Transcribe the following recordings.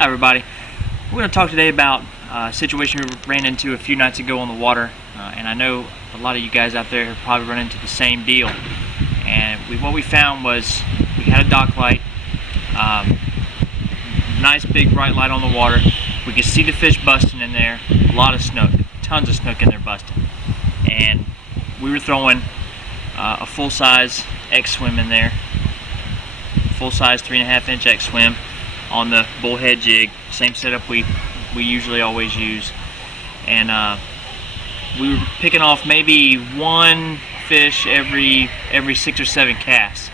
Hi everybody. We're going to talk today about a situation we ran into a few nights ago on the water, and I know a lot of you guys out there have probably run into the same deal. And what we found was we had a dock light, nice big bright light on the water. We could see the fish busting in there, a lot of snook, tons of snook in there busting. And we were throwing a full-size X-swim in there, full-size 3.5-inch X-swim on the bullhead jig, same setup we usually always use. And we were picking off maybe one fish every 6 or 7 casts.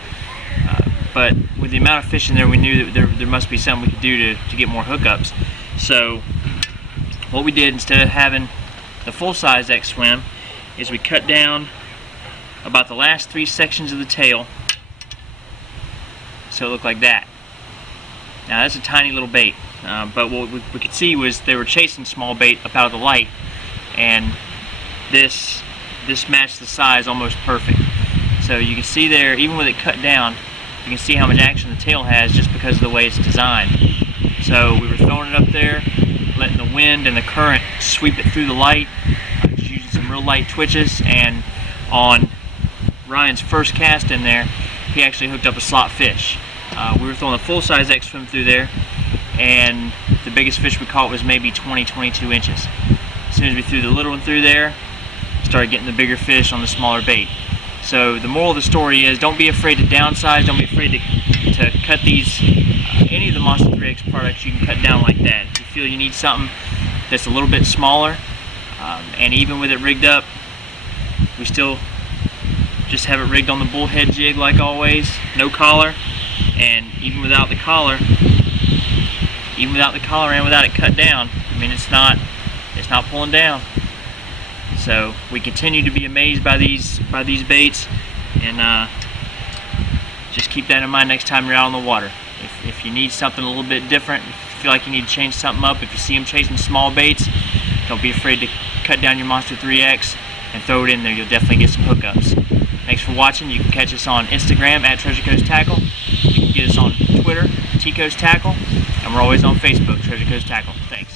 But with the amount of fish in there, we knew that there must be something we could do to get more hookups. So what we did, instead of having the full-size X-swim, is we cut down about the last 3 sections of the tail, so it looked like that. Now that's a tiny little bait, but what we could see was they were chasing small bait up out of the light, and this matched the size almost perfect. So you can see there, even with it cut down, you can see how much action the tail has just because of the way it's designed. So we were throwing it up there, letting the wind and the current sweep it through the light, just using some real light twitches, and on Ryan's first cast in there, he actually hooked up a slot fish. We were throwing a full-size X-swim through there, and the biggest fish we caught was maybe 20-22 inches. As soon as we threw the little one through there, started getting the bigger fish on the smaller bait. So the moral of the story is, don't be afraid to downsize, don't be afraid to cut these, any of the Monster 3X products you can cut down like that. If you feel you need something that's a little bit smaller, and even with it rigged up, we still just have it rigged on the bullhead jig like always, no collar, and even without the collar and without it cut down, I mean, it's not pulling down. So we continue to be amazed by these baits, and just keep that in mind next time you're out on the water. If you need something a little bit different, if you feel like you need to change something up, if you see them chasing small baits, don't be afraid to cut down your Monster 3X and throw it in there. You'll definitely get some hookups. Thanks for watching. You can catch us on Instagram at Treasure Coast Tackle. You can get us on Twitter, T Coast Tackle, and we're always on Facebook, Treasure Coast Tackle. Thanks.